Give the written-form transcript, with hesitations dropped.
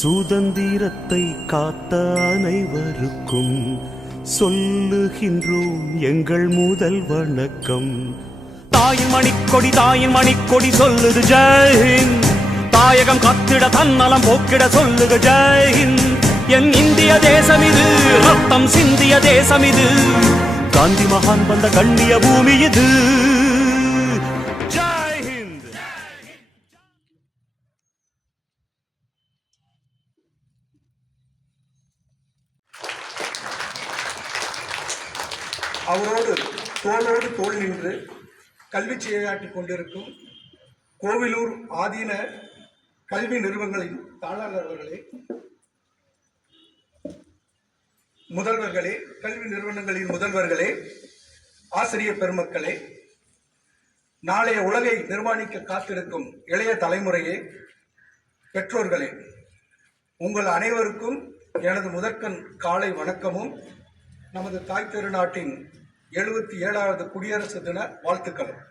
சுதந்திரத்தை காத்த அனைவருக்கும் சொல்லுகின்றோம் எங்கள் முதல் வணக்கம். தாயின் மணிக்கொடி சொல்லுது ஜெய்ஹிந்த். தாயகம் கத்திட தன்னலம் போக்கிட சொல்லுக ஜெய்ஹிந்த். என் இந்திய தேசம் இது, ரத்தம் சிந்திய தேசம் இது. காந்தி மகான் வந்த கண்ணிய பூமி இது. ஜெய்ஹிந்த். அவரோடு தோளோடு தோள் நின்று கல்வி செயலாற்றிக் கொண்டிருக்கும் கோவிலூர் ஆதீன கல்வி நிறுவனங்களின் தாளர்களே, முதல்வர்களே, கல்வி நிறுவனங்களின் முதல்வர்களே, ஆசிரியர் பெருமக்களே, நாளைய உலகை நிர்மாணிக்க காத்திருக்கும் இளைய தலைமுறையே, பெற்றோர்களே, உங்கள் அனைவருக்கும் எனது முதற்கண் காலை வணக்கமும் நமது தாய் திருநாட்டின் 77வது குடியரசு தின வாழ்த்துக்களும்.